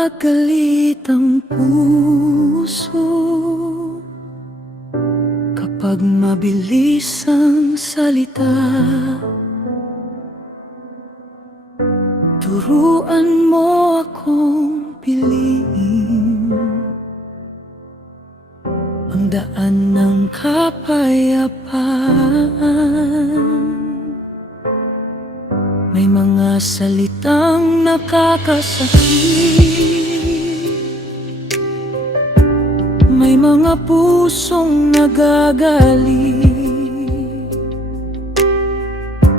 Kapag galit ang puso, kapag mabilis ang salita, turuan mo akong piliin ang daan ng kapayapaan. May mga salitang nakakasakit, may mga pusong nagagalit,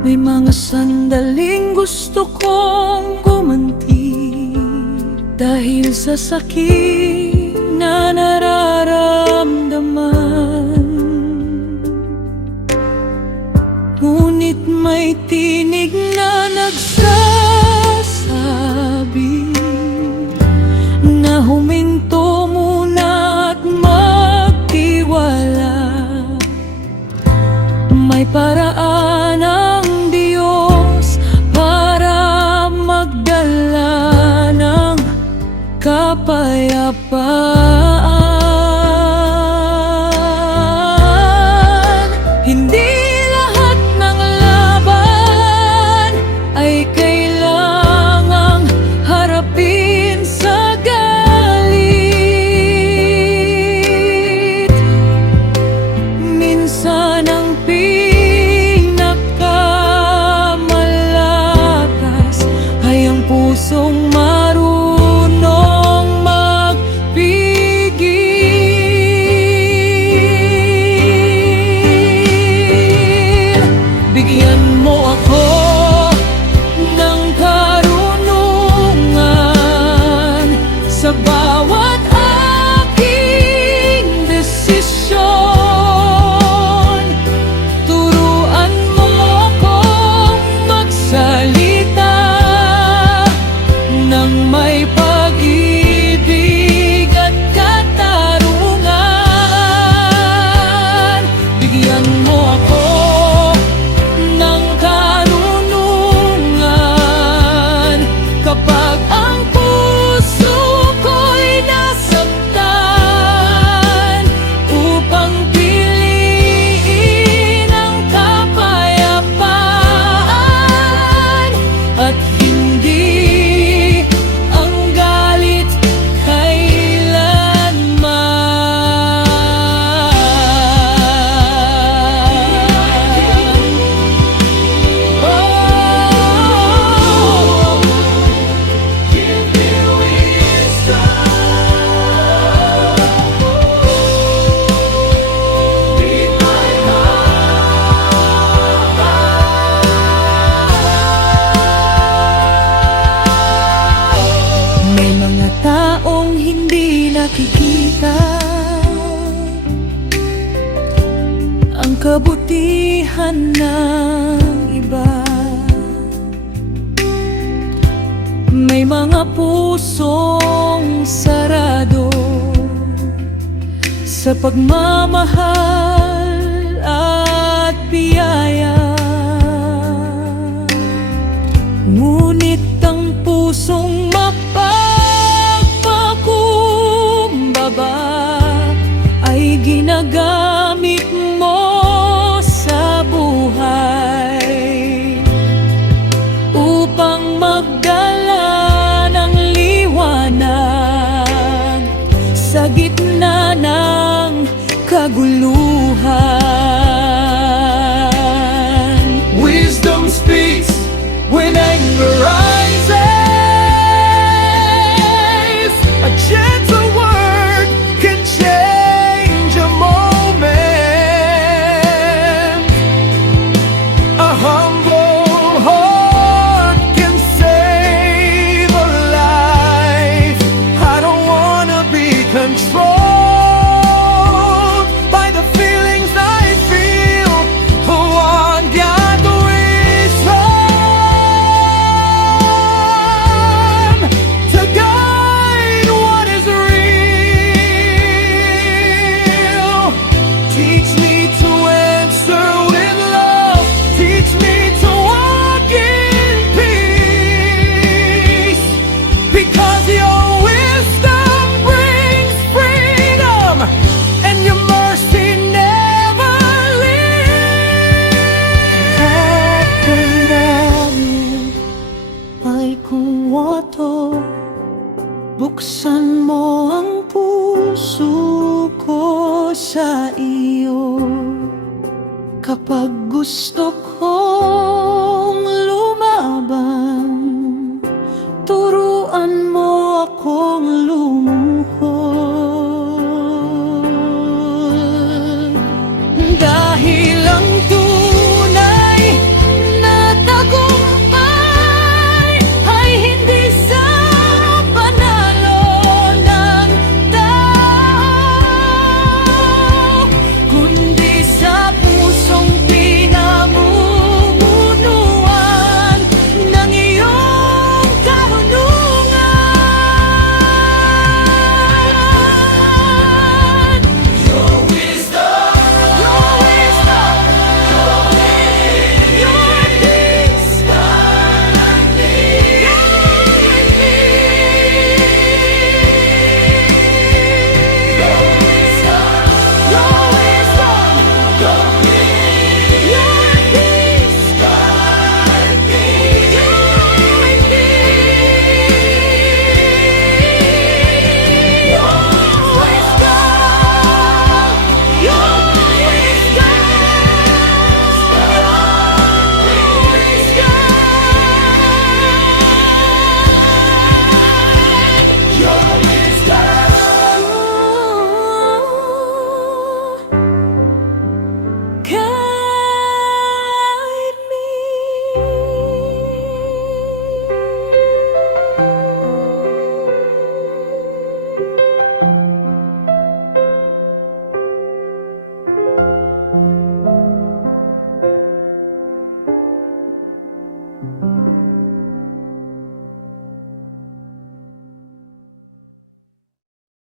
may mga sandaling gusto kong gumanti dahil sa sakit na nararamdaman. Ngunit may tinig na nagsasabi na huminto muna at magtiwala. May paraan ang Diyos para magdala ng kapayapaan. Hindi pusong marunong magpigil. Bigyan mo ako ng karunungan sa bawat aking desisyon. Turuan mo akong magsalita nang may pag-ibig at katarungan. Bigyan mo ako ng karunungan kapag ang puso ko'y nasaktan, upang piliin ang kapayapaan at hindi taong hindi nakikita ang kabutihan ng iba. May mga pusong sarado sa pagmamahal at biyaya. Ngunit ang pusong ay ginagamit mo sa buhay upang magdala ng liwanag sa gitna ng kaguluhan. Wisdom speaks when anger rises. A gentle word can change a moment. A humble heart can save a life. I don't wanna be controlled by the feelings I feel. Want God wisdom to guide what is real. Teach me to answer with love. Teach me to walk in peace, because your will sa iyo. Kapag gusto